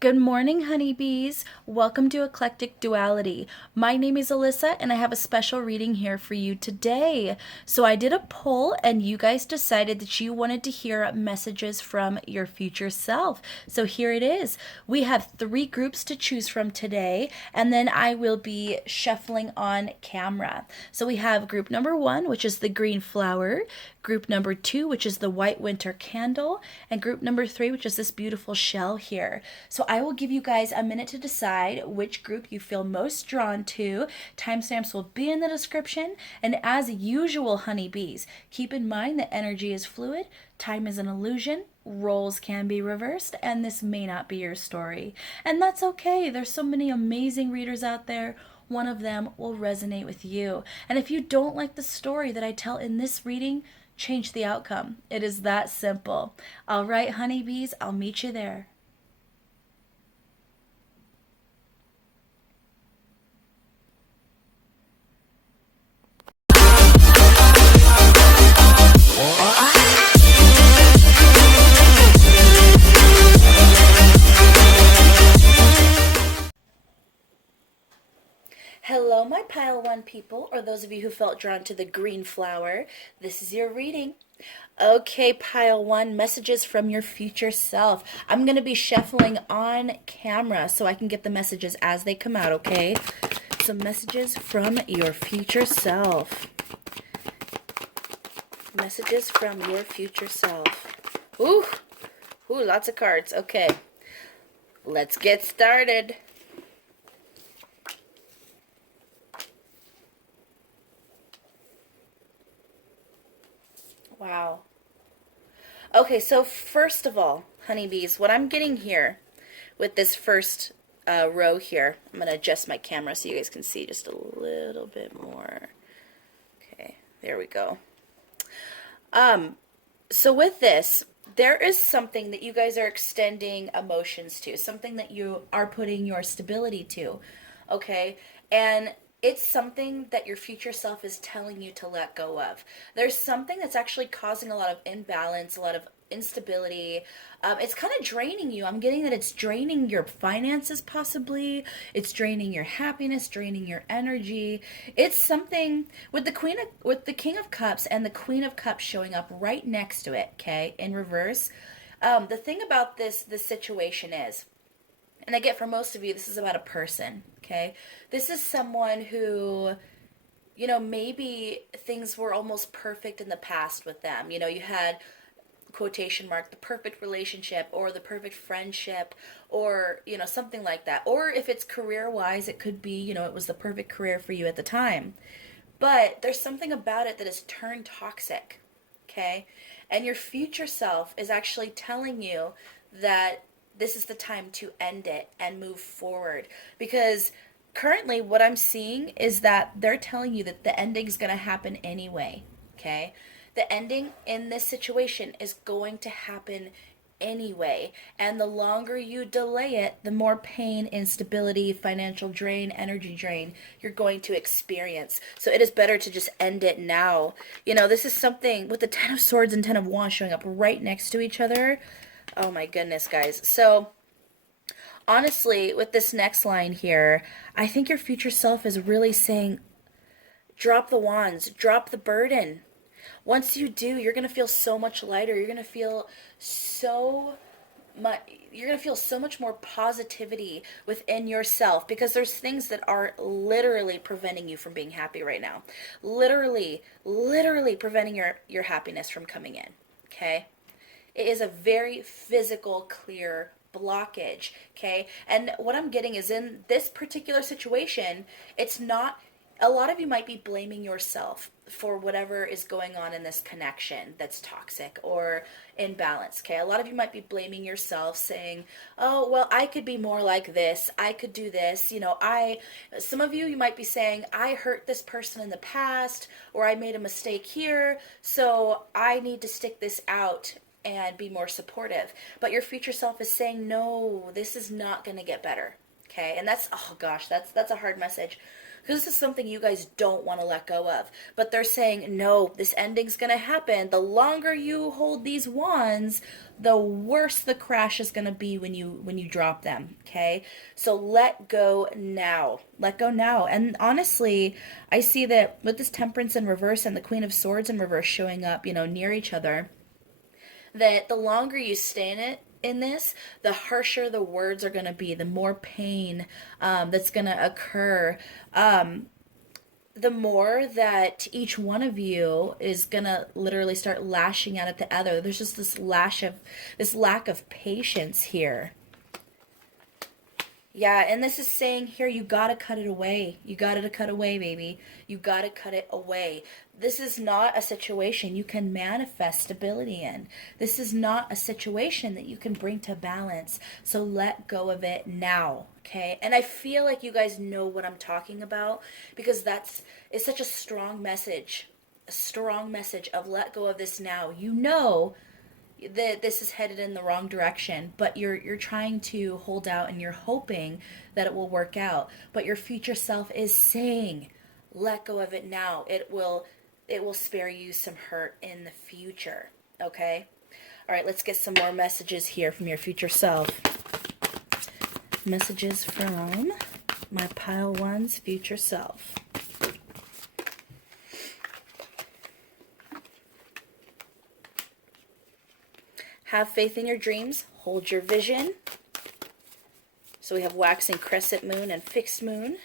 Good morning, honeybees. Welcome to Eclectic Duality. My name is Alyssa, and I have a special reading here for you today. So, I did a poll, and you guys decided that you wanted to hear messages from your future self. So, here it is. We have three groups to choose from today, and then I will be shuffling on camera. So, we have group number one, which is the green flower, group number two, which is the white winter candle, and group number three, which is this beautiful shell here. So I will give you guys a minute to decide which group you feel most drawn to. Timestamps will be in the description. And as usual, honeybees, keep in mind that energy is fluid, time is an illusion, roles can be reversed, and this may not be your story. And that's okay. There's so many amazing readers out there. One of them will resonate with you. And if you don't like the story that I tell in this reading, change the outcome. It is that simple. All right, honeybees, I'll meet you there. Hello, my pile one people, or those of you who felt drawn to the green flower. This is your reading. Okay, pile one, messages from your future self. I'm going to be shuffling on camera so I can get the messages as they come out, okay? So, messages from your future self. Messages from your future self. Ooh, lots of cards. Okay, let's get started. Wow. Okay, so first of all, honeybees, what I'm getting here with this first row here, I'm going to adjust my camera so you guys can see just a little bit more. Okay, there we go. So with this, there is something that you guys are extending emotions to, something that you are putting your stability to, okay? And it's something that your future self is telling you to let go of. There's something that's actually causing a lot of imbalance, a lot of instability. It's kind of draining you. I'm getting that it's draining your finances, possibly. It's draining your happiness, draining your energy. It's something with with the King of Cups and the Queen of Cups showing up right next to it. Okay, in reverse. The thing about this situation is, and I get for most of you, this is about a person. Okay, this is someone who, maybe things were almost perfect in the past with them. You had, quotation mark, the perfect relationship or the perfect friendship, or something like that. Or if it's career wise, it could be, it was the perfect career for you at the time, but there's something about it that has turned toxic. Okay, and your future self is actually telling you that this is the time to end it and move forward, because currently what I'm seeing is that they're telling you that the ending is going to happen anyway. Okay, the ending in this situation is going to happen anyway. And the longer you delay it, the more pain, instability, financial drain, energy drain you're going to experience. So it is better to just end it now. This is something with the Ten of Swords and Ten of Wands showing up right next to each other. Oh my goodness, guys. So honestly, with this next line here, I think your future self is really saying, drop the wands, drop the burden. Once you do, you're going to feel so much lighter. You're going to feel so much, you're going to feel so much more positivity within yourself, because there's things that are literally preventing you from being happy right now. Literally preventing your happiness from coming in. Okay? It is a very physical, clear blockage. Okay? And what I'm getting is, in this particular situation, it's not, a lot of you might be blaming yourself for whatever is going on in this connection that's toxic or imbalance. Okay, a lot of you might be blaming yourself, saying, oh, well, I could be more like this, I could do this, some of you might be saying, I hurt this person in the past, or I made a mistake here, so I need to stick this out and be more supportive. But your future self is saying, no, this is not going to get better. Okay, and that's, oh gosh, that's a hard message. because this is something you guys don't want to let go of. But they're saying, no, this ending's going to happen. The longer you hold these wands, the worse the crash is going to be when you drop them, okay? So let go now. Let go now. And honestly, I see that with this Temperance in reverse and the Queen of Swords in reverse showing up, near each other, that the longer you stay in this, the harsher the words are going to be, the more pain that's going to occur, the more that each one of you is going to literally start lashing out at the other. There's just this lack of patience here. Yeah, and this is saying here, you gotta cut it away. You gotta cut away, baby. You gotta cut it away. This is not a situation you can manifest stability in. This is not a situation that you can bring to balance. So let go of it now, okay? And I feel like you guys know what I'm talking about, because it's such a strong message. A strong message of let go of this now. You know that this is headed in the wrong direction, but you're trying to hold out and you're hoping that it will work out. But your future self is saying, let go of it now. It will spare you some hurt in the future. Okay? All right, let's get some more messages here from your future self. Messages from my pile one's future self. Have faith in your dreams. Hold your vision. So we have waxing crescent moon and fixed moon.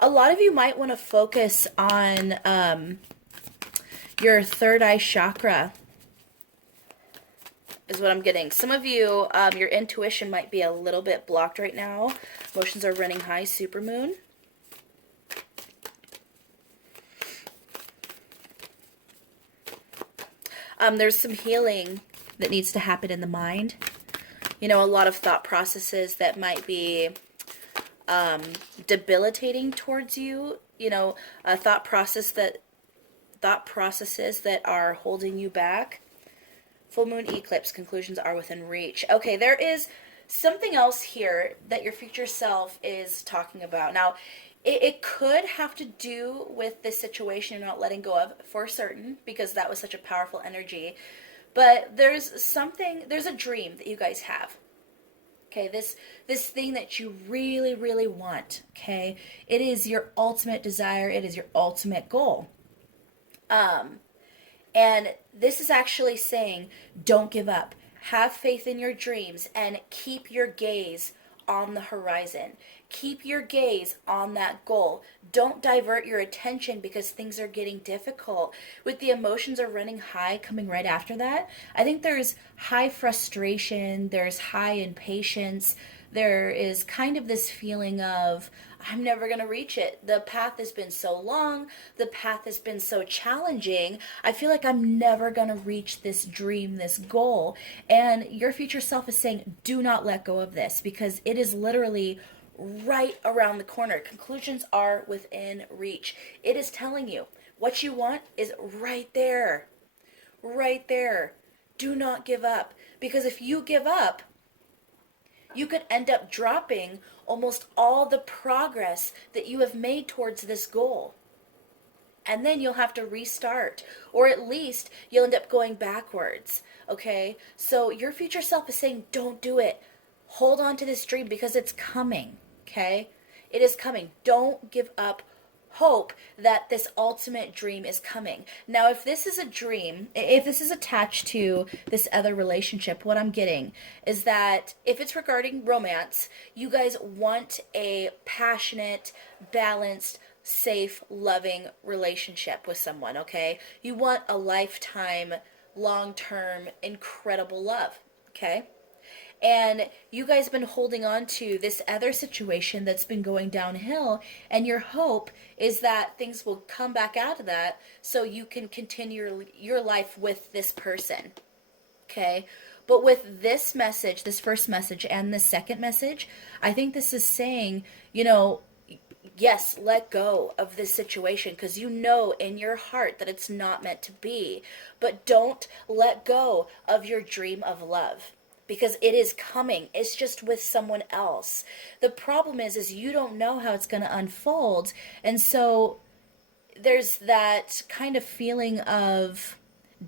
A lot of you might want to focus on your third eye chakra, is what I'm getting. Some of you, your intuition might be a little bit blocked right now. Emotions are running high, supermoon. There's some healing that needs to happen in the mind. A lot of thought processes that might be debilitating towards you. Thought processes that are holding you back. Full moon eclipse, conclusions are within reach. Okay, there is something else here that your future self is talking about. Now, it could have to do with this situation you're not letting go of for certain, because that was such a powerful energy. But there's a dream that you guys have. Okay, this thing that you really, really want. Okay, it is your ultimate desire. It is your ultimate goal. And this is actually saying, don't give up. Have faith in your dreams and keep your gaze on the horizon. Keep your gaze on that goal. Don't divert your attention because things are getting difficult. With the emotions are running high coming right after that, I think there's high frustration, there's high impatience, there is kind of this feeling of, I'm never going to reach it. The path has been so long. The path has been so challenging. I feel like I'm never going to reach this dream, this goal. And your future self is saying, do not let go of this, because it is literally right around the corner. Conclusions are within reach. It is telling you what you want is right there. Right there. Do not give up. Because if you give up, you could end up dropping almost all the progress that you have made towards this goal. And then you'll have to restart, or at least you'll end up going backwards. Okay? So your future self is saying, don't do it. Hold on to this dream because it's coming. Okay? It is coming. Don't give up hope that this ultimate dream is coming. Now, if this is a dream, if this is attached to this other relationship, what I'm getting is that if it's regarding romance, you guys want a passionate, balanced, safe, loving relationship with someone, okay? You want a lifetime, long-term, incredible love, okay? And you guys have been holding on to this other situation that's been going downhill, and your hope is that things will come back out of that so you can continue your life with this person. Okay? But with this message, this first message and the second message, I think this is saying, yes, let go of this situation because you know in your heart that it's not meant to be. But don't let go of your dream of love. because it is coming. It's just with someone else. The problem is you don't know how it's going to unfold. And so there's that kind of feeling of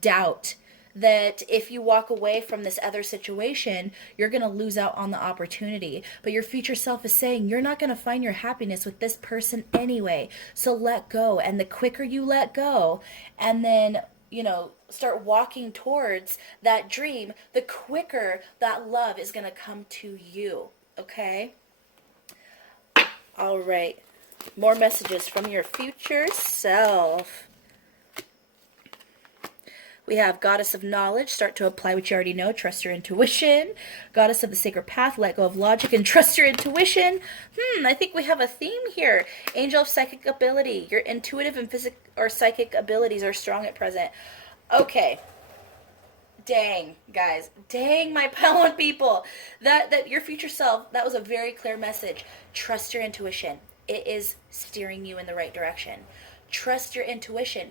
doubt that if you walk away from this other situation, you're going to lose out on the opportunity. But your future self is saying you're not going to find your happiness with this person anyway. So let go. And the quicker you let go and then, start walking towards that dream, the quicker that love is going to come to you. Okay? All right. More messages from your future self. We have Goddess of Knowledge, start to apply what you already know, trust your intuition. Goddess of the Sacred Path, let go of logic and trust your intuition. I think we have a theme here. Angel of Psychic Ability, your intuitive and psychic abilities are strong at present. Okay. Dang, guys. Dang, my pile on people. That your future self, that was a very clear message. Trust your intuition. It is steering you in the right direction. Trust your intuition.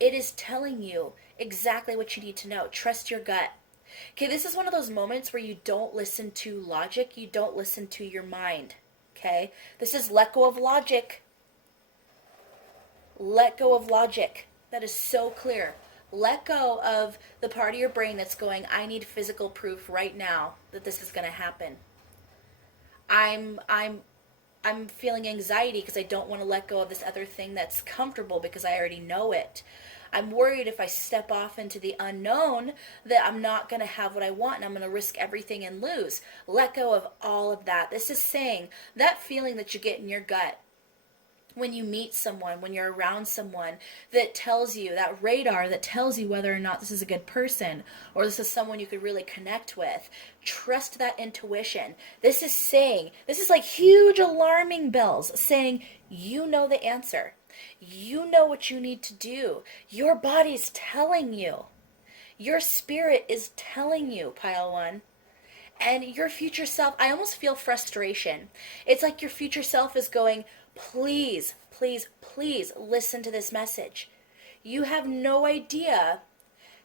It is telling you exactly what you need to know. Trust your gut. Okay, this is one of those moments where you don't listen to logic. You don't listen to your mind. Okay? This is let go of logic. Let go of logic. That is so clear. Let go of the part of your brain that's going, I need physical proof right now that this is going to happen. I'm feeling anxiety because I don't want to let go of this other thing that's comfortable because I already know it. I'm worried if I step off into the unknown that I'm not going to have what I want and I'm going to risk everything and lose. Let go of all of that. This is saying that feeling that you get in your gut when you meet someone, when you're around someone that tells you, that radar that tells you whether or not this is a good person or this is someone you could really connect with. Trust that intuition. This is saying, this is like huge alarming bells saying, you know the answer. You know what you need to do. Your body's telling you. Your spirit is telling you, Pile 1. And your future self, I almost feel frustration. It's like your future self is going, please, please, please listen to this message. You have no idea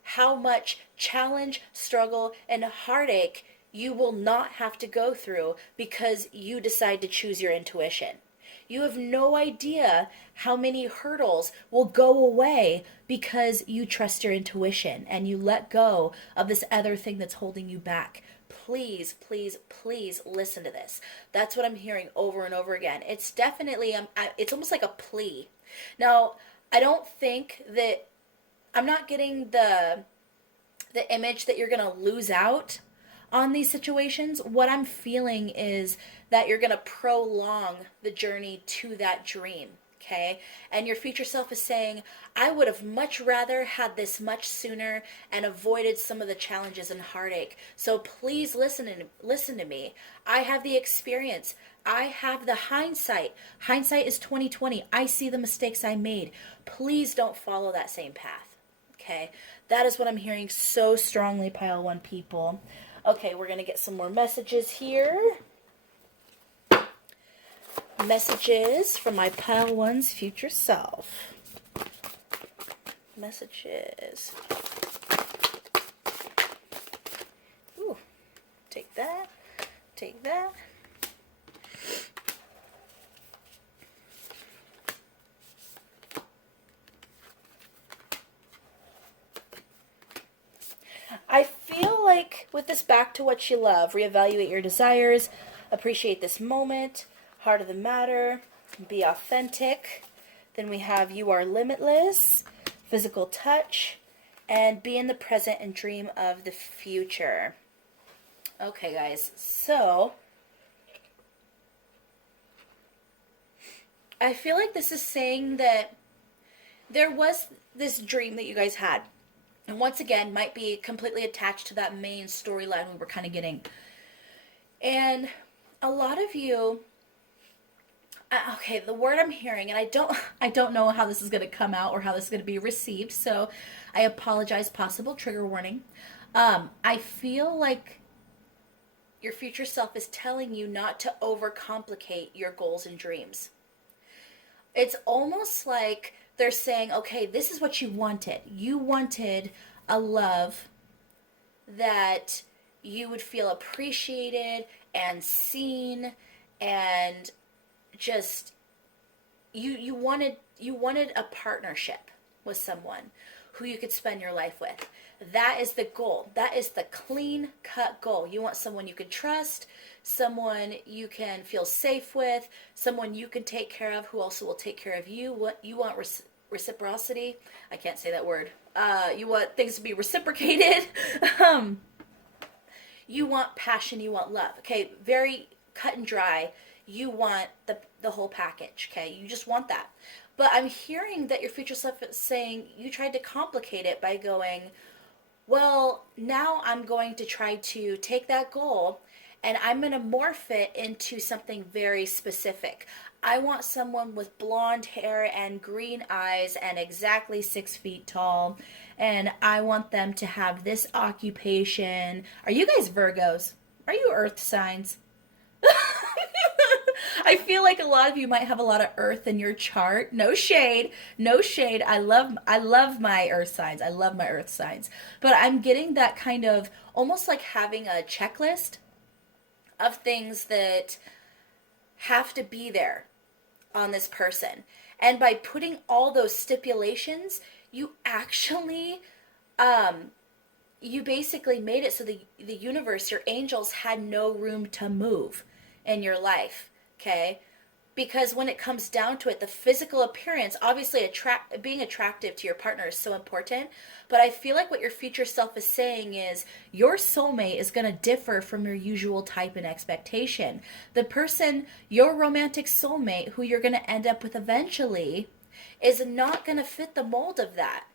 how much challenge, struggle, and heartache you will not have to go through because you decide to choose your intuition. You have no idea how many hurdles will go away because you trust your intuition and you let go of this other thing that's holding you back. Please, please, please listen to this. That's what I'm hearing over and over again. It's definitely, it's almost like a plea. Now, I don't think that, I'm not getting the image that you're going to lose out on these situations. What I'm feeling is that you're going to prolong the journey to that dream. Okay? And your future self is saying, I would have much rather had this much sooner and avoided some of the challenges and heartache. So please listen to me. I have the experience. I have the hindsight. Hindsight is 20/20. I see the mistakes I made. Please don't follow that same path. Okay? That is what I'm hearing so strongly, Pile 1 people. Okay, we're going to get some more messages here. Messages from my Pile 1's future self. Messages. Ooh, take that. Take that. I feel like with this back to what you love, reevaluate your desires, appreciate this moment, heart of the matter, be authentic. Then we have you are limitless, physical touch, and be in the present and dream of the future. Okay, guys, so I feel like this is saying that there was this dream that you guys had. And once again, might be completely attached to that main storyline we were kind of getting. And a lot of you, okay, the word I'm hearing, and I don't know how this is going to come out or how this is going to be received, so I apologize, possible trigger warning. I feel like your future self is telling you not to overcomplicate your goals and dreams. It's almost like they're saying, okay, this is what you wanted. You wanted a love that you would feel appreciated and seen, and just you wanted a partnership with someone who you could spend your life with. That is the goal. That is the clean cut goal. You want someone you can trust, someone you can feel safe with, someone you can take care of who also will take care of you. What you want, reciprocity. I can't say that word. You want things to be reciprocated. um, you want passion, you want love. Okay, very cut and dry. You want the whole package. Okay, you just want that. But I'm hearing that your future self is saying you tried to complicate it by going, well, now I'm going to try to take that goal and I'm going to morph it into something very specific. I want someone with blonde hair and green eyes and exactly 6 feet tall. And I want them to have this occupation. Are you guys Virgos? Are you earth signs? I feel like a lot of you might have a lot of earth in your chart. No shade, no shade. I love my earth signs. I love my earth signs. But I'm getting that kind of almost like having a checklist of things that have to be there on this person. And by putting all those stipulations, you actually you basically made it so the universe, your angels had no room to move in your life. Okay? Because when it comes down to it, the physical appearance, obviously being attractive to your partner is so important, but I feel like what your future self is saying is your soulmate is going to differ from your usual type and expectation. The person, your romantic soulmate, who you're going to end up with eventually, is not going to fit the mold of that.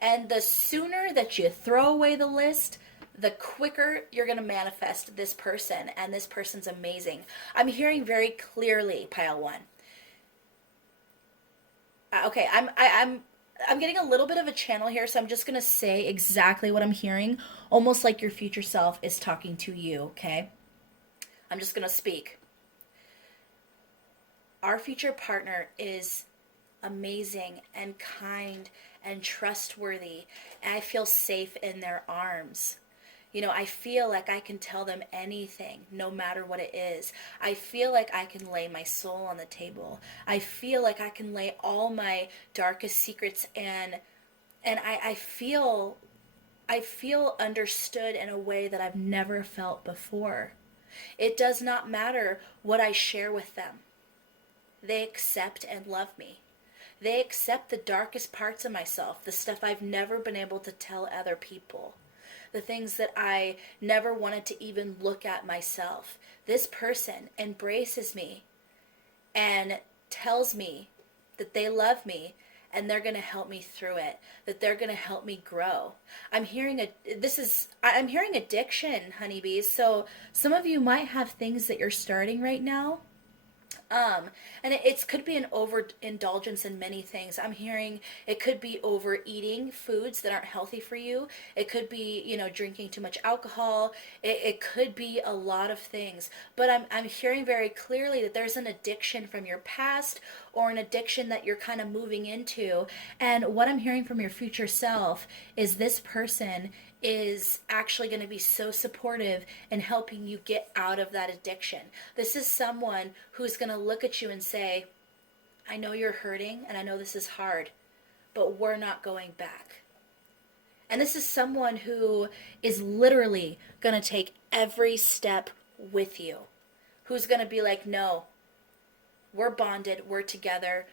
And the sooner that you throw away the list, the quicker you're going to manifest this person, and this person's amazing. I'm hearing very clearly, pile one. Okay, I'm getting a little bit of a channel here, so I'm just going to say exactly what I'm hearing, almost like your future self is talking to you, okay? I'm just going to speak. Our future partner is amazing and kind and trustworthy, and I feel safe in their arms. You know, I feel like I can tell them anything, no matter what it is. I feel like I can lay my soul on the table. I feel like I can lay all my darkest secrets, and I feel understood in a way that I've never felt before. It does not matter what I share with them. They accept and love me. They accept the darkest parts of myself, the stuff I've never been able to tell other people, the things that I never wanted to even look at myself. This person embraces me and tells me that they love me and they're going to help me through it, that they're going to help me grow. I'm hearing addiction, honeybees. So some of you might have things that you're starting right now. And it could be an overindulgence in many things. I'm hearing it could be overeating foods that aren't healthy for you. It could be, drinking too much alcohol. It could be a lot of things. But I'm hearing very clearly that there's an addiction from your past or an addiction that you're kind of moving into. And what I'm hearing from your future self is this person is actually going to be so supportive in helping you get out of that addiction. This is someone who's going to look at you and say, I know you're hurting and I know this is hard, but we're not going back. And this is someone who is literally going to take every step with you, who's going to be like, no, we're bonded, we're together.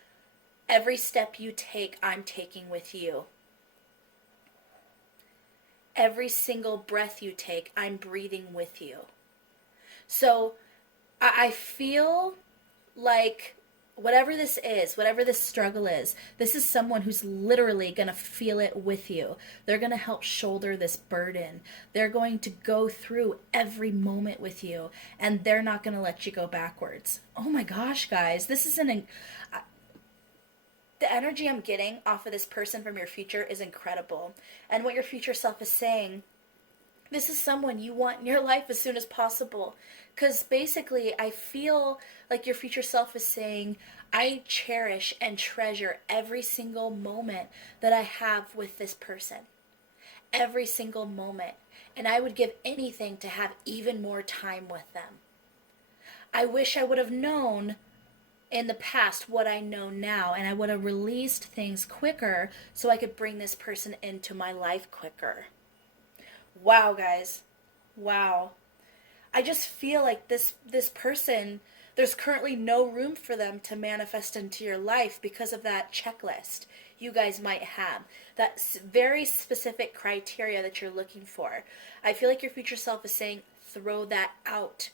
Every step you take, I'm taking with you. Every single breath you take, I'm breathing with you. So I feel like whatever this is, whatever this struggle is, this is someone who's literally going to feel it with you. They're going to help shoulder this burden. They're going to go through every moment with you, and they're not going to let you go backwards. Oh my gosh, guys, this is the energy I'm getting off of this person from your future is incredible. And what your future self is saying, this is someone you want in your life as soon as possible. Because basically, I feel like your future self is saying, I cherish and treasure every single moment that I have with this person. every single moment, and I would give anything to have even more time with them. I wish I would have known in the past what I know now, and I would have released things quicker so I could bring this person into my life quicker. Wow, guys. Wow. I just feel like this person, there's currently no room for them to manifest into your life because of that checklist you guys might have. That very specific criteria that you're looking for. I feel like your future self is saying, throw that out.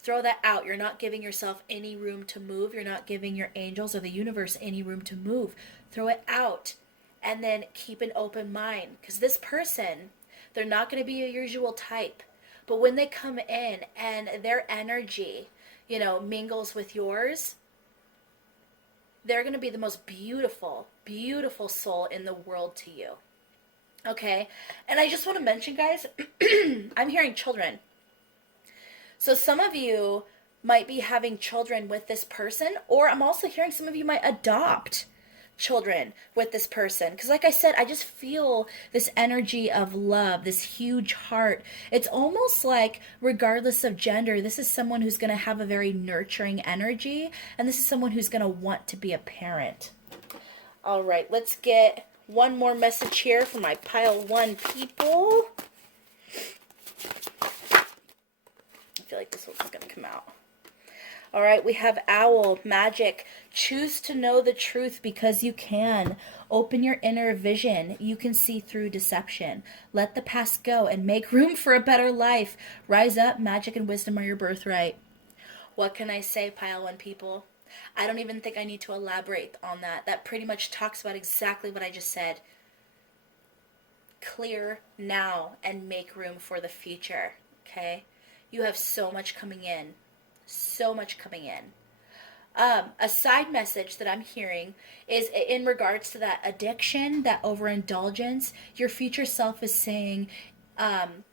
Throw that out. You're not giving yourself any room to move. You're not giving your angels or the universe any room to move. Throw it out. And then keep an open mind. Because this person, they're not going to be your usual type. But when they come in and their energy, mingles with yours, they're going to be the most beautiful, beautiful soul in the world to you. Okay? And I just want to mention, guys, I'm hearing children. So some of you might be having children with this person, or I'm also hearing some of you might adopt children with this person. Because like I said, I just feel this energy of love, this huge heart. It's almost like regardless of gender, this is someone who's going to have a very nurturing energy, and this is someone who's going to want to be a parent. All right, let's get one more message here for my pile 1 people. I feel like this one's going to come out. All right, we have Owl, Magic. Choose to know the truth because you can. Open your inner vision. You can see through deception. Let the past go and make room for a better life. Rise up. Magic and wisdom are your birthright. What can I say, pile 1 people? I don't even think I need to elaborate on that. That pretty much talks about exactly what I just said. Clear now and make room for the future, okay? You have so much coming in. So much coming in. A side message that I'm hearing is in regards to that addiction, that overindulgence. Your future self is saying,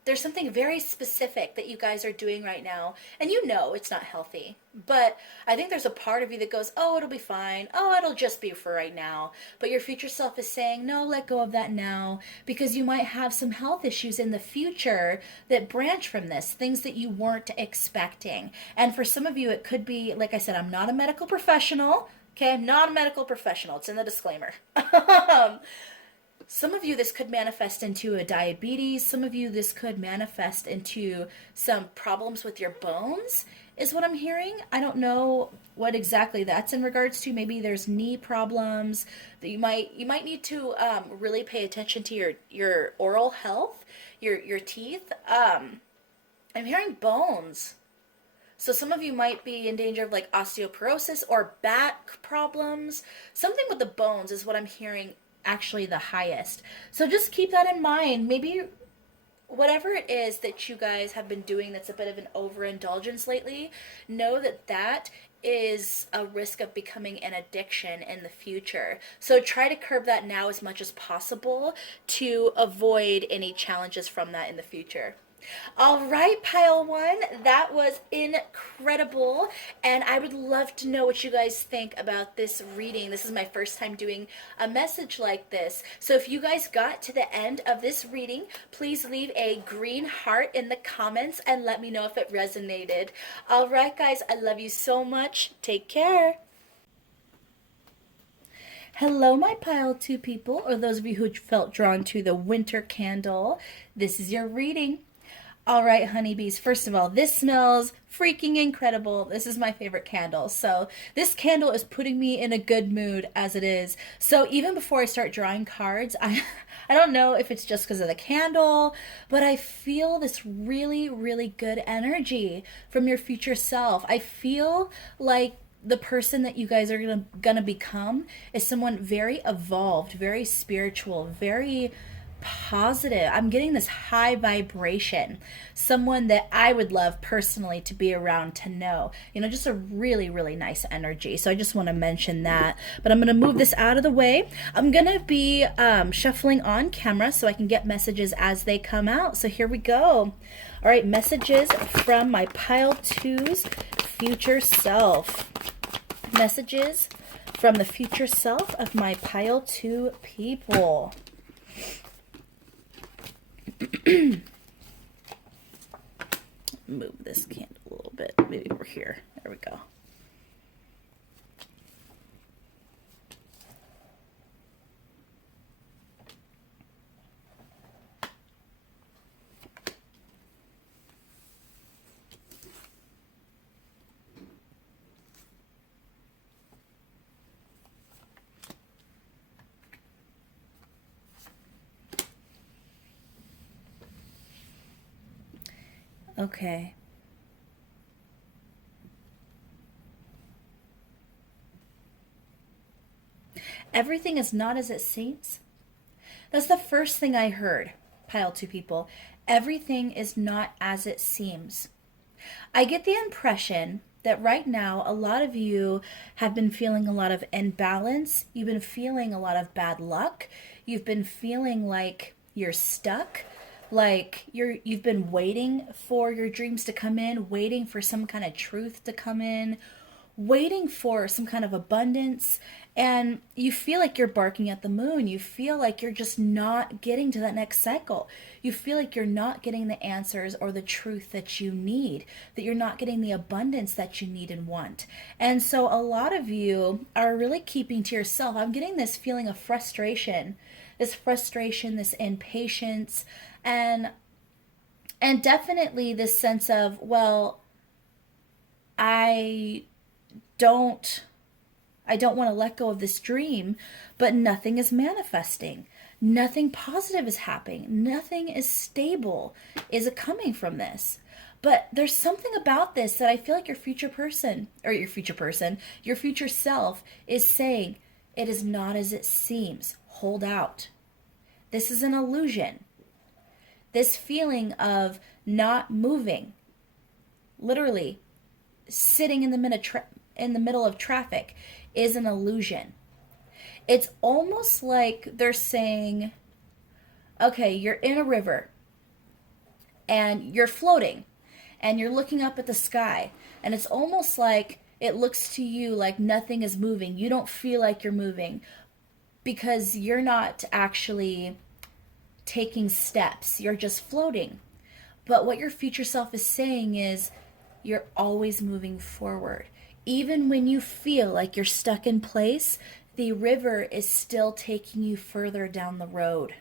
there's something very specific that you guys are doing right now, and it's not healthy. But I think there's a part of you that goes, oh, it'll be fine. Oh, it'll just be for right now. But your future self is saying, no, let go of that now, because you might have some health issues in the future that branch from this, things that you weren't expecting. And for some of you, it could be, like I said, I'm not a medical professional. Okay, I'm not a medical professional. It's in the disclaimer. Some of you, this could manifest into a diabetes. Some of you, this could manifest into some problems with your bones, is what I'm hearing. I don't know what exactly that's in regards to. Maybe there's knee problems that you might need to really pay attention to your oral health, your teeth. I'm hearing bones. So some of you might be in danger of like osteoporosis or back problems. Something with the bones is what I'm hearing actually the highest. So just keep that in mind. Maybe whatever it is that you guys have been doing that's a bit of an overindulgence lately, know that that is a risk of becoming an addiction in the future. So try to curb that now as much as possible to avoid any challenges from that in the future. All right, pile 1, that was incredible, and I would love to know what you guys think about this reading. This is my first time doing a message like this, so if you guys got to the end of this reading, please leave a green heart in the comments and let me know if it resonated. All right, guys, I love you so much. Take care. Hello, my pile 2 people, or those of you who felt drawn to the winter candle. This is your reading. All right, honeybees, first of all, this smells freaking incredible. This is my favorite candle. So this candle is putting me in a good mood as it is. So even before I start drawing cards, I don't know if it's just because of the candle, but I feel this really, really good energy from your future self. I feel like the person that you guys are gonna become is someone very evolved, very spiritual, very positive. I'm getting this high vibration. Someone that I would love personally to be around, to know. Just a really, really nice energy. So I just want to mention that. But I'm going to move this out of the way. I'm going to be shuffling on camera so I can get messages as they come out. So here we go. All right, messages from my pile 2's future self. Messages from the future self of my pile 2 people. Move this candle a little bit. Maybe we're here. There we go. Okay. Everything is not as it seems. That's the first thing I heard, pile 2 people. Everything is not as it seems. I get the impression that right now a lot of you have been feeling a lot of imbalance. You've been feeling a lot of bad luck. You've been feeling like you're stuck. Like you've been waiting for your dreams to come in, waiting for some kind of truth to come in, waiting for some kind of abundance, and you feel like you're barking at the moon. You feel like you're just not getting to that next cycle. You feel like you're not getting the answers or the truth that you need, that you're not getting the abundance that you need and want. And so a lot of you are really keeping to yourself. I'm getting this feeling of frustration, this impatience, and definitely this sense of, well, I don't want to let go of this dream, but nothing is manifesting. Nothing positive is happening. Nothing is stable is coming from this. But there's something about this that I feel like your future self is saying, it is not as it seems. Hold out. This is an illusion. This feeling of not moving, literally sitting in the middle of traffic, is an illusion. It's almost like they're saying, okay, you're in a river and you're floating and you're looking up at the sky, and it's almost like it looks to you like nothing is moving. You don't feel like you're moving because you're not actually taking steps. You're just floating. But what your future self is saying is, you're always moving forward. Even when you feel like you're stuck in place, the river is still taking you further down the road.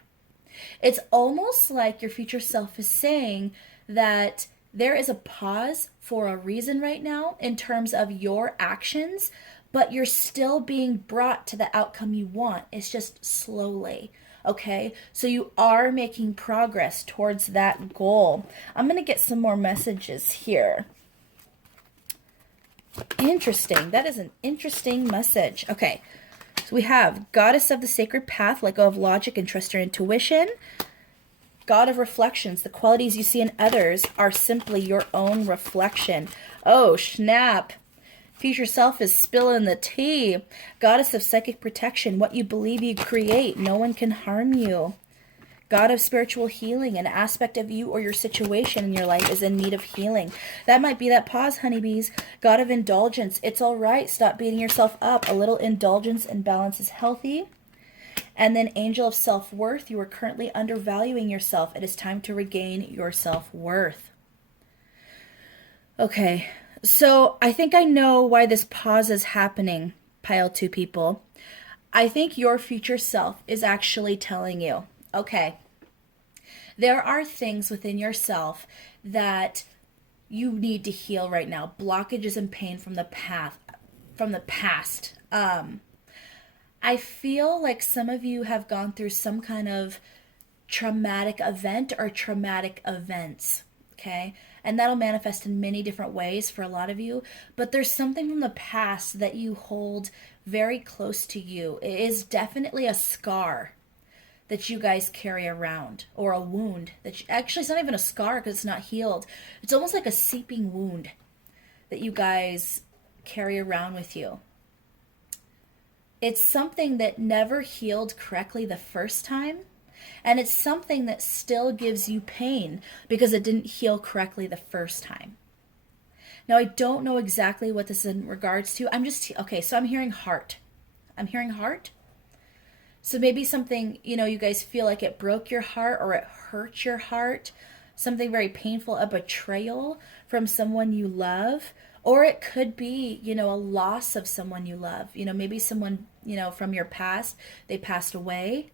It's almost like your future self is saying that there is a pause for a reason right now in terms of your actions, but you're still being brought to the outcome you want. It's just slowly. Okay, so you are making progress towards that goal. I'm going to get some more messages here. Interesting. That is an interesting message. Okay, so we have Goddess of the Sacred Path, let go of logic and trust your intuition. God of Reflections, the qualities you see in others are simply your own reflection. Oh, snap. Future self is spilling the tea. Goddess of Psychic Protection, what you believe you create. No one can harm you. God of Spiritual Healing, an aspect of you or your situation in your life is in need of healing. That might be that pause, honeybees. God of Indulgence, it's all right. Stop beating yourself up. A little indulgence and balance is healthy. And then Angel of Self-Worth, you are currently undervaluing yourself. It is time to regain your self-worth. Okay. So I think I know why this pause is happening, pile 2 people. I think your future self is actually telling you, okay, there are things within yourself that you need to heal right now. Blockages and pain from the past. I feel like some of you have gone through some kind of traumatic event or traumatic events. Okay, and that'll manifest in many different ways for a lot of you, but there's something from the past that you hold very close to you. It is definitely a scar that you guys carry around, or a wound that actually, it's not even a scar because it's not healed. It's almost like a seeping wound that you guys carry around with you. It's something that never healed correctly the first time. And it's something that still gives you pain because it didn't heal correctly the first time. Now, I don't know exactly what this is in regards to. So I'm hearing heart. I'm hearing heart. So maybe something, you guys feel like it broke your heart or it hurt your heart, something very painful, a betrayal from someone you love. Or it could be, a loss of someone you love. Maybe someone, from your past, they passed away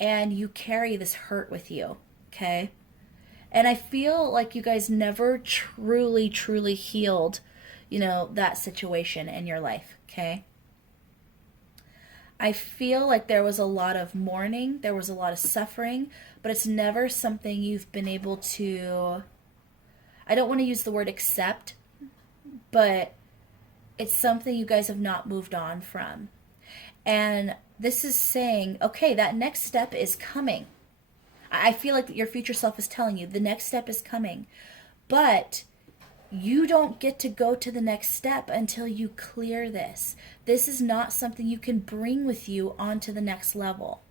and you carry this hurt with you. Okay. And I feel like you guys never truly, truly healed, that situation in your life. Okay. I feel like there was a lot of mourning, there was a lot of suffering, but it's never something you've been able to, I don't want to use the word accept, but it's something you guys have not moved on from. And this is saying, okay, that next step is coming. I feel like your future self is telling you the next step is coming. But you don't get to go to the next step until you clear this. This is not something you can bring with you onto the next level.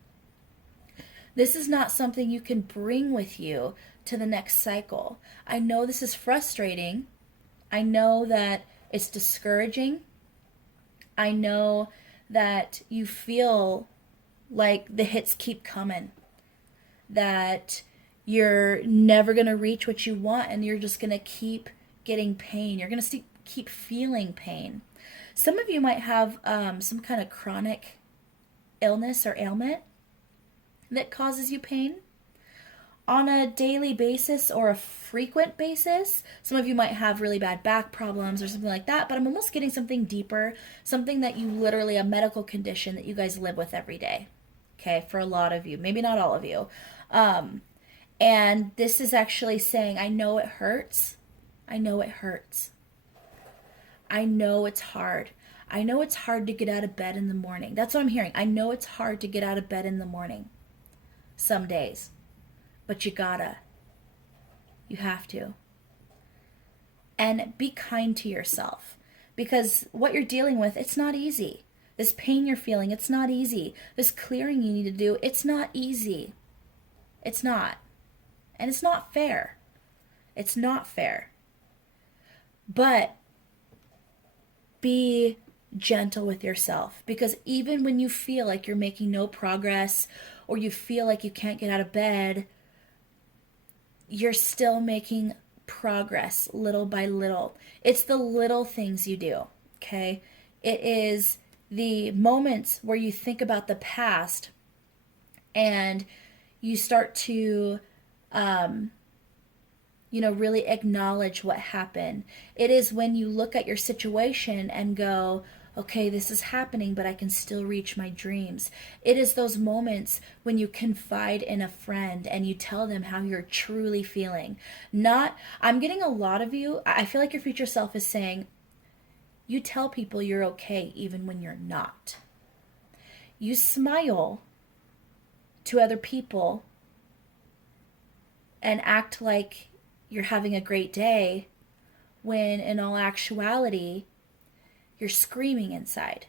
This is not something you can bring with you to the next cycle. I know this is frustrating. I know that it's discouraging. I know that you feel like the hits keep coming, that you're never going to reach what you want and you're just going to keep getting pain. You're going to keep feeling pain. Some of you might have some kind of chronic illness or ailment that causes you pain on a daily basis or a frequent basis. Some of you might have really bad back problems or something like that, but I'm almost getting something deeper, something that you literally, a medical condition that you guys live with every day. Okay, for a lot of you, maybe not all of you. And this is actually saying, I know it hurts. I know it hurts. I know it's hard. I know it's hard to get out of bed in the morning. That's what I'm hearing. I know it's hard to get out of bed in the morning. Some days. But you gotta. You have to. And be kind to yourself. Because what you're dealing with, it's not easy. This pain you're feeling, it's not easy. This clearing you need to do, it's not easy. It's not. And it's not fair. It's not fair. But be gentle with yourself, because even when you feel like you're making no progress or you feel like you can't get out of bed, you're still making progress little by little. It's the little things you do, okay? It is the moments where you think about the past and you start to really acknowledge what happened. It is when you look at your situation and go, okay, this is happening, but I can still reach my dreams. It is those moments when you confide in a friend and you tell them how you're truly feeling. I'm getting a lot of you, I feel like your future self is saying, you tell people you're okay even when you're not. You smile to other people and act like you're having a great day, when in all actuality, you're screaming inside.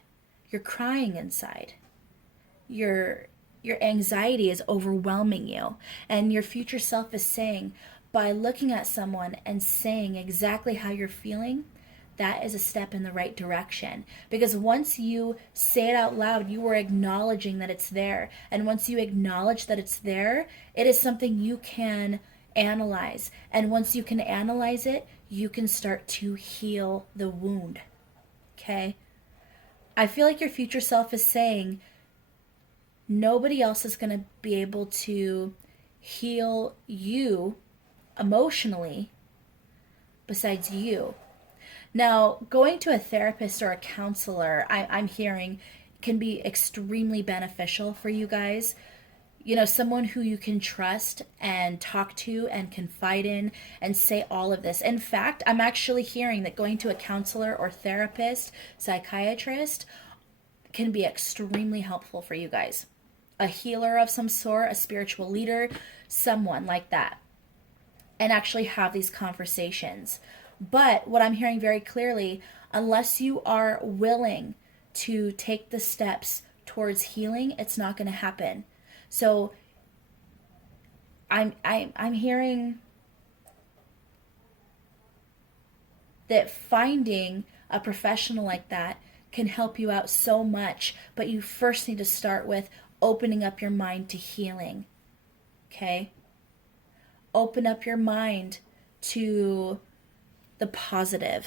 You're crying inside. Your anxiety is overwhelming you. And your future self is saying, by looking at someone and saying exactly how you're feeling, that is a step in the right direction. Because once you say it out loud, you are acknowledging that it's there. And once you acknowledge that it's there, it is something you can analyze. And once you can analyze it, you can start to heal the wound. Okay? I feel like your future self is saying, nobody else is going to be able to heal you emotionally besides you. Now, going to a therapist or a counselor, I'm hearing, can be extremely beneficial for you guys. Someone who you can trust and talk to and confide in and say all of this. In fact, I'm actually hearing that going to a counselor or therapist, psychiatrist, can be extremely helpful for you guys. A healer of some sort, a spiritual leader, someone like that. And actually have these conversations. But what I'm hearing very clearly, unless you are willing to take the steps towards healing, it's not going to happen. So I'm hearing that finding a professional like that can help you out so much, but you first need to start with opening up your mind to healing. Okay? Open up your mind to the positive.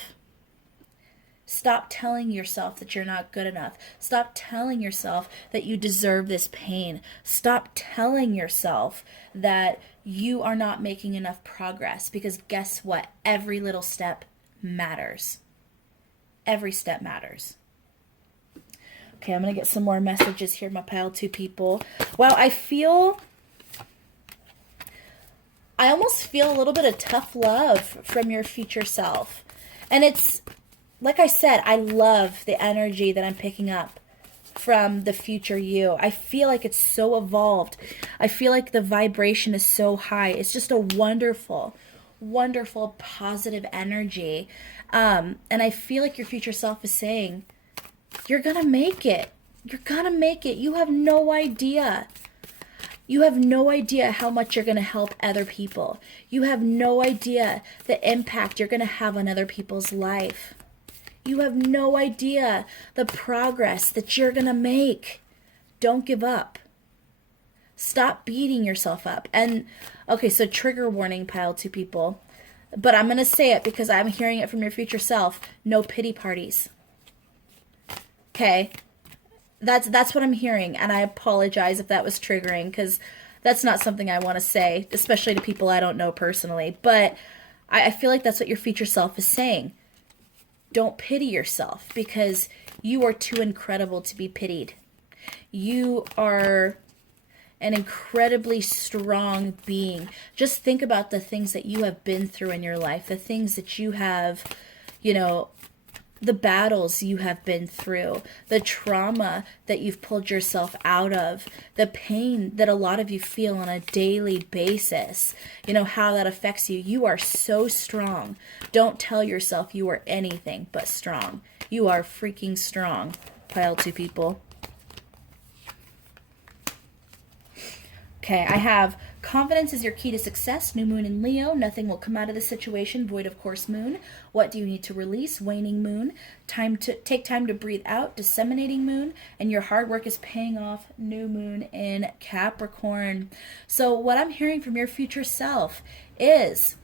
Stop telling yourself that you're not good enough. Stop telling yourself that you deserve this pain. Stop telling yourself that you are not making enough progress, because guess what? Every little step matters. Every step matters. Okay, I'm going to get some more messages here, my pile 2 people. Wow, I almost feel a little bit of tough love from your future self. And it's, like I said, I love the energy that I'm picking up from the future you. I feel like it's so evolved. I feel like the vibration is so high. It's just a wonderful, wonderful, positive energy. And I feel like your future self is saying, you're going to make it. You're going to make it. You have no idea. You have no idea how much you're going to help other people. You have no idea the impact you're going to have on other people's life. You have no idea the progress that you're going to make. Don't give up. Stop beating yourself up. And, okay, so trigger warning, pile 2 people. But I'm going to say it because I'm hearing it from your future self. No pity parties. Okay? That's what I'm hearing, and I apologize if that was triggering, because that's not something I want to say, especially to people I don't know personally. But I feel like that's what your future self is saying. Don't pity yourself, because you are too incredible to be pitied. You are an incredibly strong being. Just think about the things that you have been through in your life, the things that you have, the battles you have been through, the trauma that you've pulled yourself out of, the pain that a lot of you feel on a daily basis, how that affects you. You are so strong. Don't tell yourself you are anything but strong. You are freaking strong, pile 2 people. Okay, I have confidence is your key to success. New moon in Leo. Nothing will come out of the situation. Void of course moon. What do you need to release? Waning moon. Take time to breathe out. Disseminating moon. And your hard work is paying off. New moon in Capricorn. So what I'm hearing from your future self is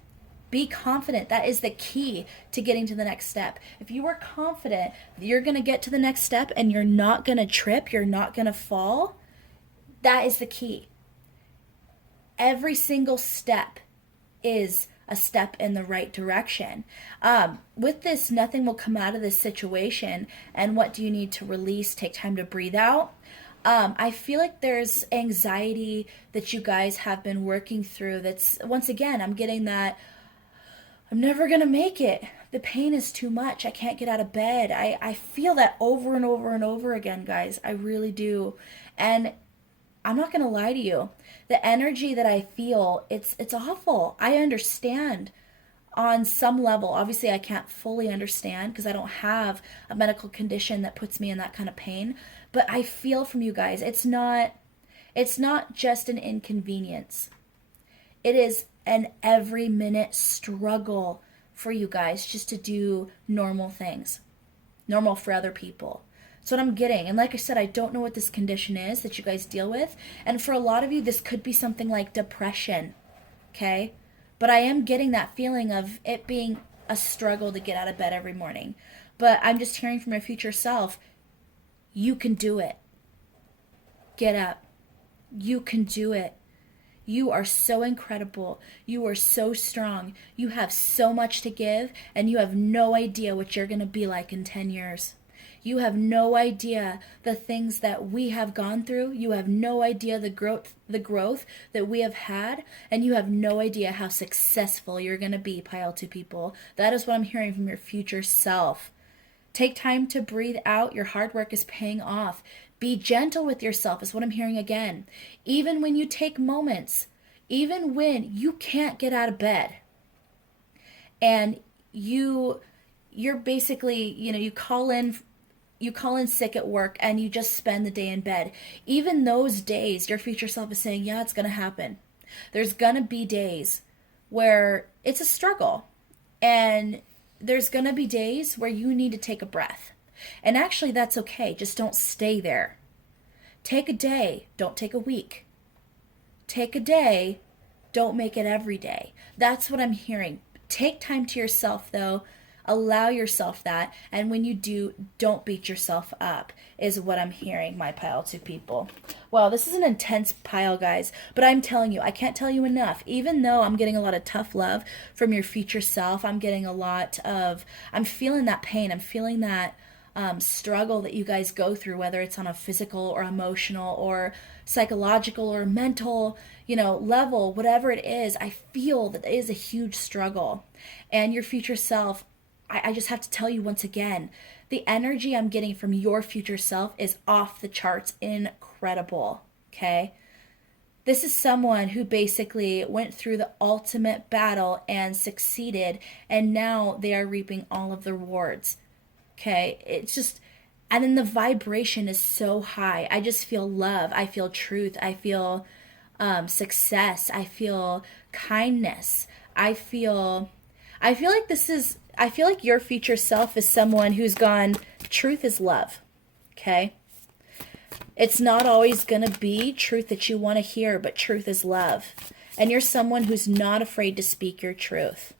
be confident. That is the key to getting to the next step. If you are confident that you're going to get to the next step and you're not going to trip, you're not going to fall, that is the key. Every single step is a step in the right direction. With this, nothing will come out of this situation. And what do you need to release? Take time to breathe out. I feel like there's anxiety that you guys have been working through. That's, once again, I'm getting that I'm never going to make it. The pain is too much. I can't get out of bed. I feel that over and over and over again, guys. I really do. And I'm not going to lie to you. The energy that I feel, it's awful. I understand on some level. Obviously, I can't fully understand because I don't have a medical condition that puts me in that kind of pain. But I feel from you guys. It's not just an inconvenience. It is an every minute struggle for you guys just to do normal things. Normal for other people. That's what I'm getting. And like I said, I don't know what this condition is that you guys deal with. And for a lot of you, this could be something like depression. Okay? But I am getting that feeling of it being a struggle to get out of bed every morning. But I'm just hearing from your future self, you can do it. Get up. You can do it. You are so incredible. You are so strong. You have so much to give, and you have no idea what you're going to be like in 10 years. You have no idea the things that we have gone through. You have no idea the growth that we have had. And you have no idea how successful you're going to be, pile 2 people. That is what I'm hearing from your future self. Take time to breathe out. Your hard work is paying off. Be gentle with yourself is what I'm hearing again. Even when you take moments, even when you can't get out of bed and you're basically, you call in sick at work and you just spend the day in bed. Even those days, your future self is saying, yeah, it's going to happen. There's going to be days where it's a struggle. And there's going to be days where you need to take a breath. And actually, that's okay. Just don't stay there. Take a day, don't take a week. Take a day, don't make it every day. That's what I'm hearing. Take time to yourself, though. Allow yourself that. And when you do, don't beat yourself up, is what I'm hearing, my pile 2 people. Well, this is an intense pile, guys. But I'm telling you, I can't tell you enough. Even though I'm getting a lot of tough love from your future self, I'm getting a lot of, I'm feeling that pain. I'm feeling that struggle that you guys go through, whether it's on a physical or emotional or psychological or mental, level, whatever it is. I feel that it is a huge struggle. And your future self, I just have to tell you once again, the energy I'm getting from your future self is off the charts incredible, okay? This is someone who basically went through the ultimate battle and succeeded, and now they are reaping all of the rewards, okay? It's just, and then the vibration is so high. I just feel love. I feel truth. I feel success. I feel kindness. I feel like I feel like your future self is someone who's gone, truth is love, okay? It's not always going to be truth that you want to hear, but truth is love. And you're someone who's not afraid to speak your truth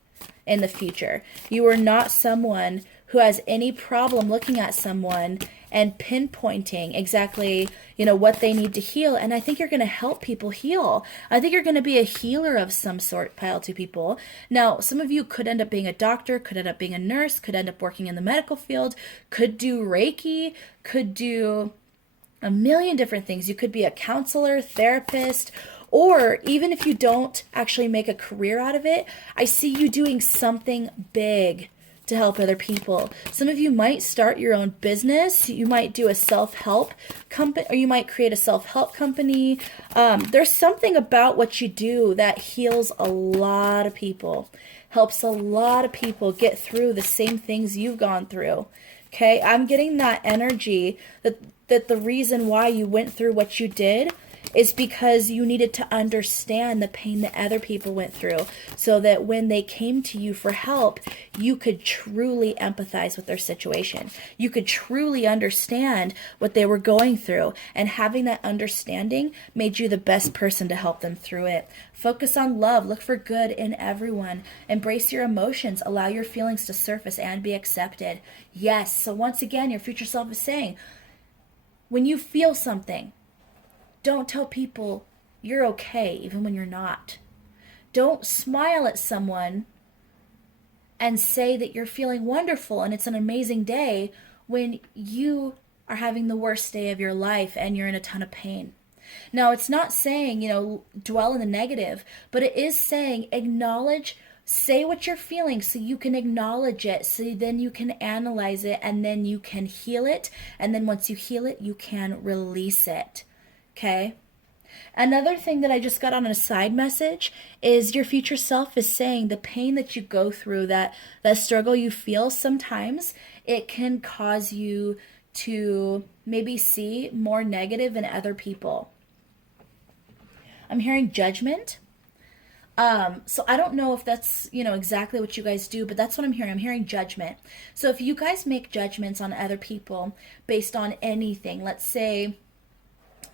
in the future. You are not someone who has any problem looking at someone and pinpointing exactly, what they need to heal. And I think you're going to help people heal. I think you're going to be a healer of some sort, pile 2 people. Now, some of you could end up being a doctor, could end up being a nurse, could end up working in the medical field, could do Reiki, could do a million different things. You could be a counselor, therapist, or even if you don't actually make a career out of it, I see you doing something big to help other people. Some of you might start your own business. You might do a self-help company, or you might create a self-help company. There's something about what you do that heals a lot of people, helps a lot of people get through the same things you've gone through. Okay, I'm getting that energy that the reason why you went through what you did is because you needed to understand the pain that other people went through, so that when they came to you for help, you could truly empathize with their situation. You could truly understand what they were going through, and having that understanding made you the best person to help them through it. Focus on love. Look for good in everyone. Embrace your emotions. Allow your feelings to surface and be accepted. Yes, so once again, your future self is saying, when you feel something, don't tell people you're okay even when you're not. Don't smile at someone and say that you're feeling wonderful and it's an amazing day when you are having the worst day of your life and you're in a ton of pain. Now, it's not saying, dwell in the negative, but it is saying acknowledge, say what you're feeling so you can acknowledge it, so then you can analyze it, and then you can heal it. And then once you heal it, you can release it. Okay? Another thing that I just got on a side message is your future self is saying the pain that you go through, that struggle you feel, sometimes it can cause you to maybe see more negative in other people. I'm hearing judgment. So I don't know if that's, exactly what you guys do, but that's what I'm hearing. I'm hearing judgment. So if you guys make judgments on other people based on anything, let's say,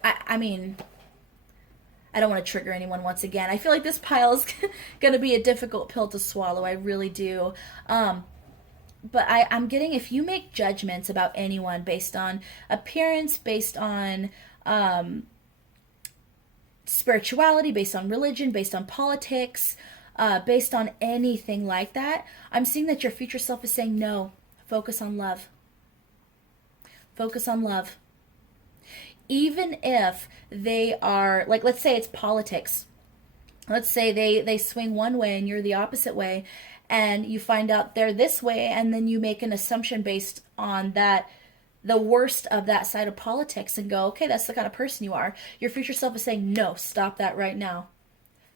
I mean, I don't want to trigger anyone once again. I feel like this pile is going to be a difficult pill to swallow. I really do. But I'm getting, if you make judgments about anyone based on appearance, based on spirituality, based on religion, based on politics, based on anything like that, I'm seeing that your future self is saying, no, focus on love. Focus on love. Even if they are, like, let's say it's politics. Let's say they swing one way and you're the opposite way, and you find out they're this way, and then you make an assumption based on that, the worst of that side of politics, and go, okay, that's the kind of person you are. Your future self is saying, no, stop that right now.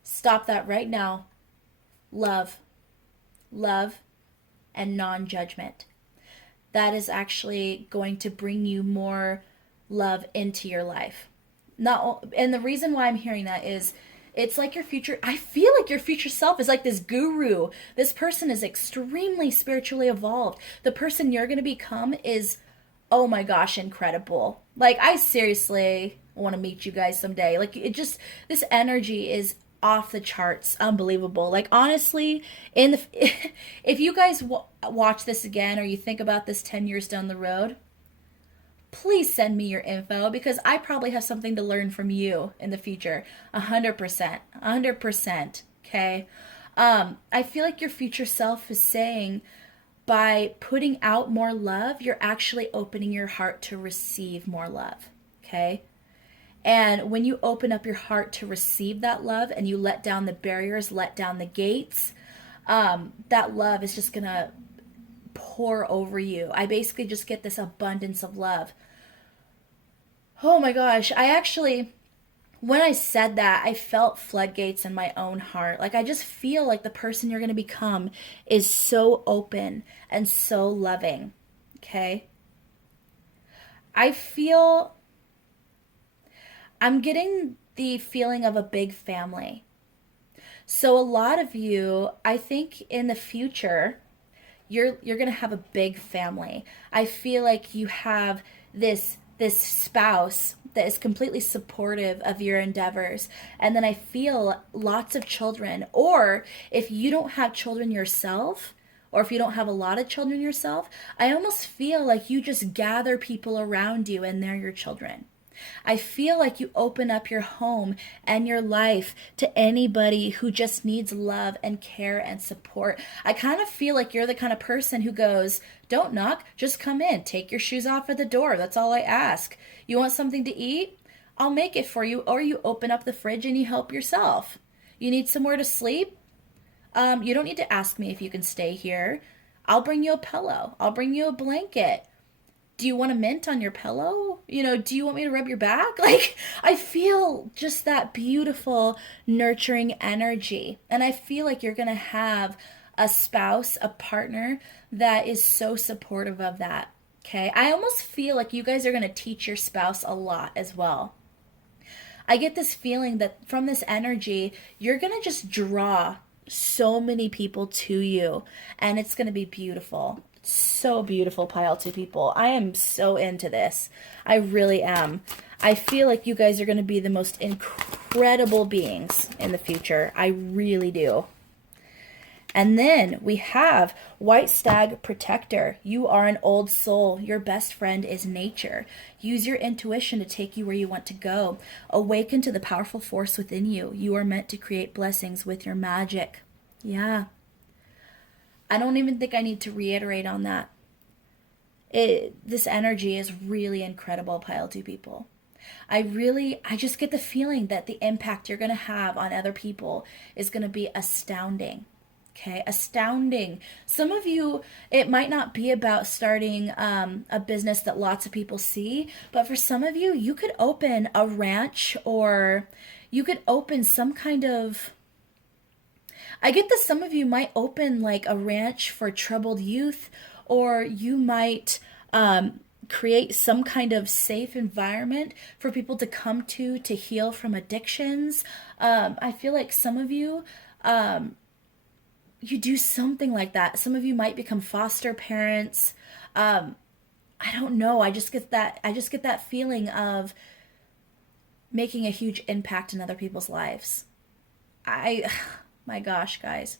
Stop that right now. Love. Love and non-judgment. That is actually going to bring you more love into your life. And the reason why I'm hearing that is, it's like your future, I feel like your future self is like this guru. This person is extremely spiritually evolved. The person you're going to become is, oh my gosh, incredible. Like, I seriously, I want to meet you guys someday. Like, it just, this energy is off the charts, unbelievable. Like, honestly, in the if you guys watch this again, or you think about this 10 years down the road, please send me your info, because I probably have something to learn from you in the future. 100%. 100%. Okay. I feel like your future self is saying, by putting out more love, you're actually opening your heart to receive more love. Okay. And when you open up your heart to receive that love, and you let down the barriers, let down the gates, that love is just going to pour over you. I basically just get this abundance of love. Oh my gosh. When I said that, I felt floodgates in my own heart. Like, I just feel like the person you're going to become is so open and so loving. Okay? I'm getting the feeling of a big family. So a lot of you, I think in the future, you're going to have a big family. I feel like you have this spouse that is completely supportive of your endeavors. And then I feel lots of children. Or if you don't have children yourself, or if you don't have a lot of children yourself, I almost feel like you just gather people around you and they're your children. I feel like you open up your home and your life to anybody who just needs love and care and support. I kind of feel like you're the kind of person who goes, don't knock, just come in, take your shoes off at the door. That's all I ask. You want something to eat? I'll make it for you. Or you open up the fridge and you help yourself. You need somewhere to sleep? You don't need to ask me if you can stay here. I'll bring you a pillow. I'll bring you a blanket. Do you want a mint on your pillow? Do you want me to rub your back? Like, I feel just that beautiful, nurturing energy. And I feel like you're going to have a spouse, a partner that is so supportive of that. Okay. I almost feel like you guys are going to teach your spouse a lot as well. I get this feeling that from this energy, you're going to just draw so many people to you, and it's going to be beautiful. So beautiful, Pile 2 people. I am so into this. I really am. I feel like you guys are going to be the most incredible beings in the future. I really do. And then we have White Stag Protector. You are an old soul. Your best friend is nature. Use your intuition to take you where you want to go. Awaken to the powerful force within you. You are meant to create blessings with your magic. Yeah. I don't even think I need to reiterate on that. This energy is really incredible, Pile 2 people. I just get the feeling that the impact you're going to have on other people is going to be astounding. Okay, astounding. Some of you, it might not be about starting a business that lots of people see, but for some of you, you could open a ranch, or you could open some kind of... I get that some of you might open like a ranch for troubled youth, or you might create some kind of safe environment for people to come to heal from addictions. I feel like some of you, you do something like that. Some of you might become foster parents. I don't know. I just get that feeling of making a huge impact in other people's lives. My gosh, guys.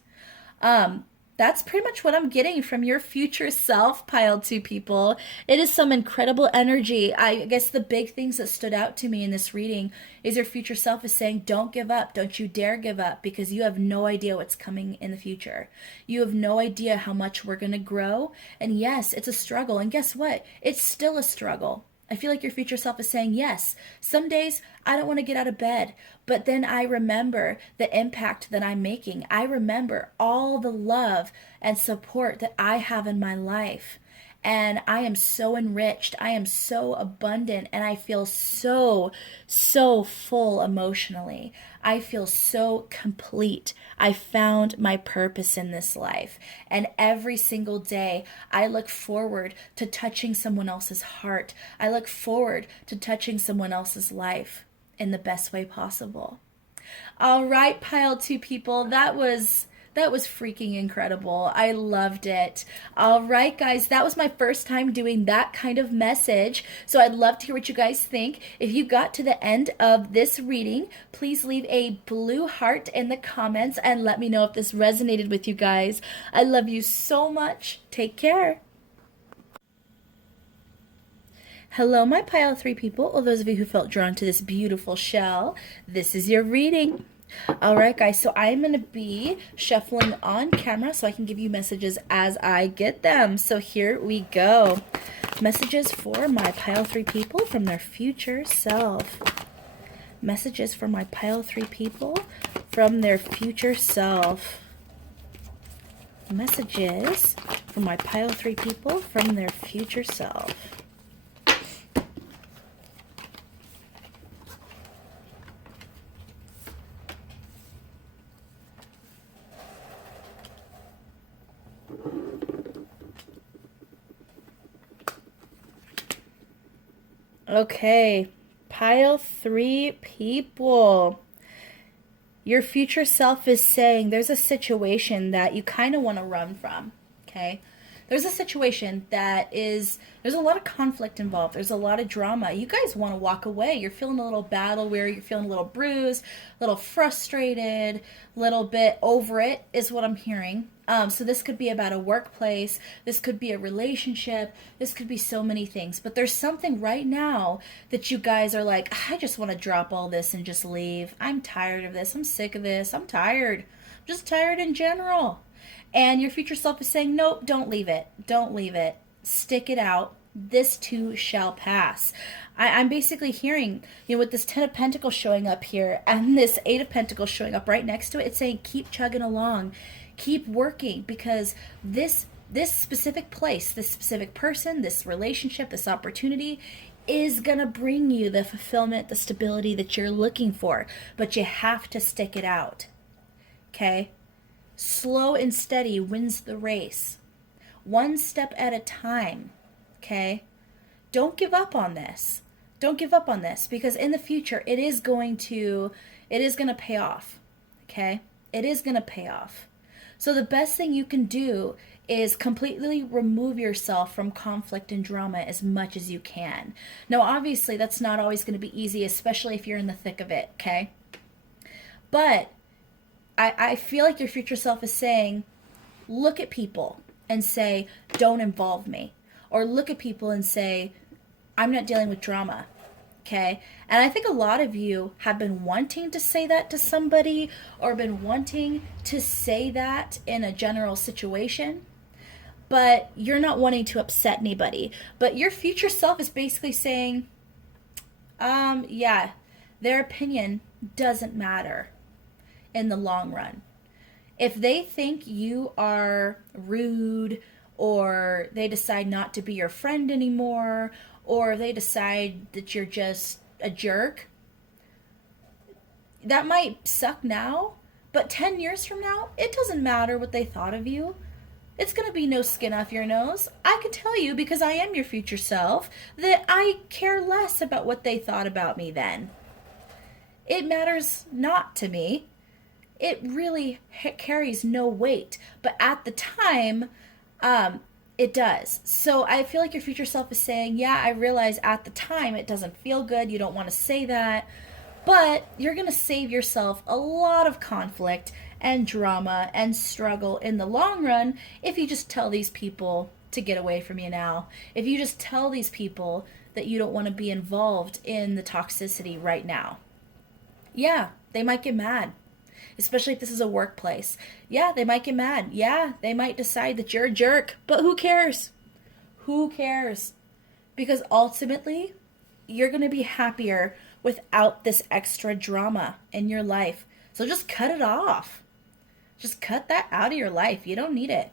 That's pretty much what I'm getting from your future self, Pile 2 people. It is some incredible energy. I guess the big things that stood out to me in this reading is your future self is saying, don't give up. Don't you dare give up, because you have no idea what's coming in the future. You have no idea how much we're going to grow. And yes, it's a struggle. And guess what? It's still a struggle. I feel like your future self is saying, yes, some days I don't want to get out of bed, but then I remember the impact that I'm making. I remember all the love and support that I have in my life. And I am so enriched. I am so abundant. And I feel so, so full emotionally. I feel so complete. I found my purpose in this life. And every single day, I look forward to touching someone else's heart. I look forward to touching someone else's life in the best way possible. All right, Pile 2 people, that was That was freaking incredible. I loved it. All right, guys, that was my first time doing that kind of message. So I'd love to hear what you guys think. If you got to the end of this reading, please leave a blue heart in the comments and let me know if this resonated with you guys. I love you so much. Take care. Hello, my pile 3 people, or those of you who felt drawn to this beautiful shell. This is your reading. All right, guys, so I'm going to be shuffling on camera so I can give you messages as I get them. So here we go. Messages for my pile 3 people from their future self. Messages for my pile 3 people from their future self. Messages for my pile 3 people from their future self. Okay, pile 3 people. Your future self is saying there's a situation that you kind of want to run from, okay? There's a situation there's a lot of conflict involved. There's a lot of drama. You guys want to walk away. You're feeling a little battle weary. You're feeling a little bruised, a little frustrated, a little bit over it is what I'm hearing. So this could be about a workplace. This could be a relationship. This could be so many things. But there's something right now that you guys are like, I just want to drop all this and just leave. I'm tired of this. I'm sick of this. I'm tired. I'm just tired in general. And your future self is saying, nope, don't leave it. Don't leave it. Stick it out. This too shall pass. I'm basically hearing, with this 10 of Pentacles showing up here and this 8 of Pentacles showing up right next to it, it's saying keep chugging along. Keep working, because this specific place, this specific person, this relationship, this opportunity is going to bring you the fulfillment, the stability that you're looking for. But you have to stick it out. Okay? Slow and steady wins the race. One step at a time. Okay? Don't give up on this. Don't give up on this, because in the future it is going to pay off. Okay? It is going to pay off. So the best thing you can do is completely remove yourself from conflict and drama as much as you can. Now, obviously, that's not always going to be easy, especially if you're in the thick of it, okay? But I feel like your future self is saying, look at people and say, don't involve me. Or look at people and say, I'm not dealing with drama. Okay? And I think a lot of you have been wanting to say that to somebody, or been wanting to say that in a general situation, but you're not wanting to upset anybody. But your future self is basically saying, yeah, their opinion doesn't matter in the long run. If they think you are rude, or they decide not to be your friend anymore, or they decide that you're just a jerk, that might suck now, but 10 years from now, it doesn't matter what they thought of you. It's going to be no skin off your nose. I can tell you, because I am your future self, that I care less about what they thought about me then. It matters not to me. It really carries no weight. But at the time, it does. So I feel like your future self is saying, yeah, I realize at the time it doesn't feel good. You don't want to say that. But you're going to save yourself a lot of conflict and drama and struggle in the long run if you just tell these people to get away from you now. If you just tell these people that you don't want to be involved in the toxicity right now. Yeah, they might get mad. Especially if this is a workplace. Yeah, they might get mad. Yeah, they might decide that you're a jerk. But who cares? Who cares? Because ultimately, you're going to be happier without this extra drama in your life. So just cut it off. Just cut that out of your life. You don't need it.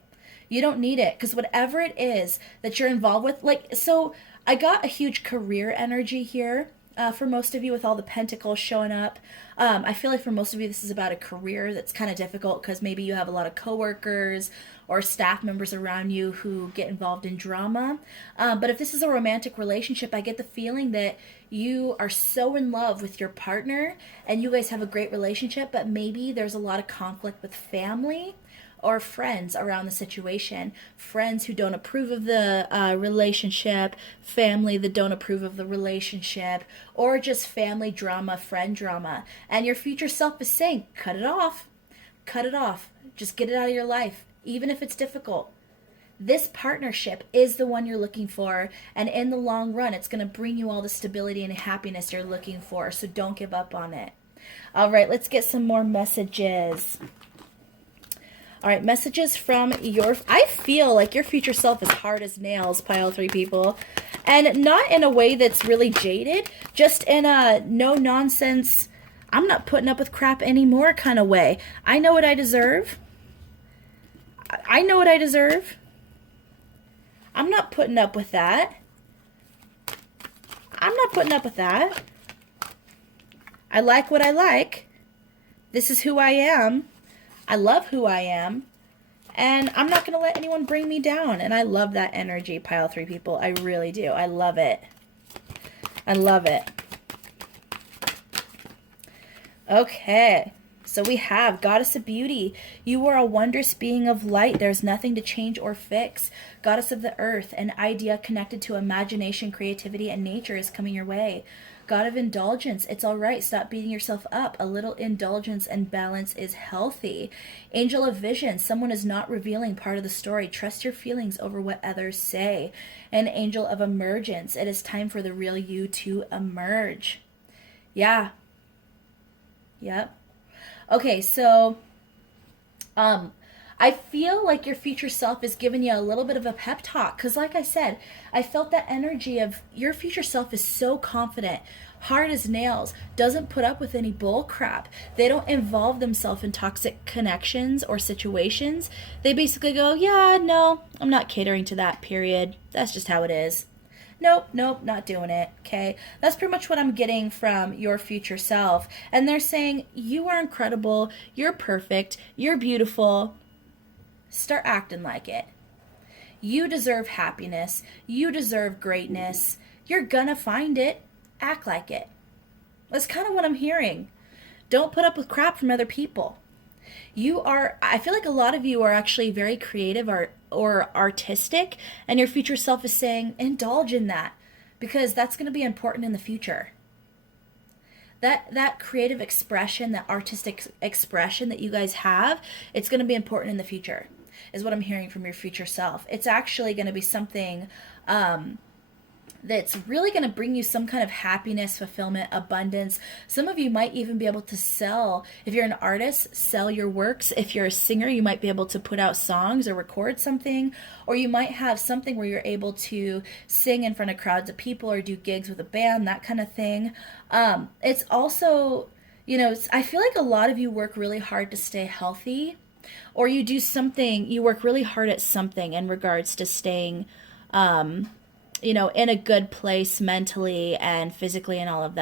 You don't need it. Because whatever it is that you're involved with, so I got a huge career energy here. for most of you with all the pentacles showing up. I feel like for most of you this is about a career that's kind of difficult because maybe you have a lot of coworkers or staff members around you who get involved in drama. But if this is a romantic relationship, I get the feeling that you are so in love with your partner and you guys have a great relationship, but maybe there's a lot of conflict with family or friends around the situation. Friends who don't approve of the relationship, family that don't approve of the relationship, or just family drama, friend drama. And your future self is saying, cut it off. Cut it off. Just get it out of your life, even if it's difficult. This partnership is the one you're looking for, and in the long run, it's going to bring you all the stability and happiness you're looking for, so don't give up on it. All right, let's get some more messages. All right, messages from I feel like your future self is hard as nails, pile 3 people. And not in a way that's really jaded, just in a no nonsense, I'm not putting up with crap anymore kind of way. I know what I deserve. I know what I deserve. I'm not putting up with that. I'm not putting up with that. I like what I like. This is who I am. I love who I am, and I'm not going to let anyone bring me down, and I love that energy, pile 3 people. I really do. I love it. I love it. Okay, so we have Goddess of Beauty. You are a wondrous being of light. There's nothing to change or fix. Goddess of the Earth, an idea connected to imagination, creativity, and nature is coming your way. God of Indulgence, it's all right. Stop beating yourself up. A little indulgence and balance is healthy. Angel of Vision, someone is not revealing part of the story. Trust your feelings over what others say. And Angel of Emergence, it is time for the real you to emerge. Yeah. Yep. Okay, so I feel like your future self is giving you a little bit of a pep talk. Because like I said, I felt that energy of your future self is so confident, hard as nails, doesn't put up with any bull crap. They don't involve themselves in toxic connections or situations. They basically go, yeah, no, I'm not catering to that, period. That's just how it is. Nope, not doing it, okay? That's pretty much what I'm getting from your future self. And they're saying, you are incredible, you're perfect, you're beautiful. Start acting like it. You deserve happiness. You deserve greatness. You're gonna find it. Act like it. That's kind of what I'm hearing. Don't put up with crap from other people. I feel like a lot of you are actually very creative or artistic, and your future self is saying, indulge in that, because that's going to be important in the future. That creative expression, that artistic expression that you guys have, it's going to be important in the future, is what I'm hearing from your future self. It's actually going to be something that's really going to bring you some kind of happiness, fulfillment, abundance. Some of you might even be able to sell. If you're an artist, sell your works. If you're a singer, you might be able to put out songs or record something. Or you might have something where you're able to sing in front of crowds of people or do gigs with a band, that kind of thing. It's also, I feel like a lot of you work really hard to stay healthy. Or you work really hard at something in regards to staying in a good place mentally and physically and all of that.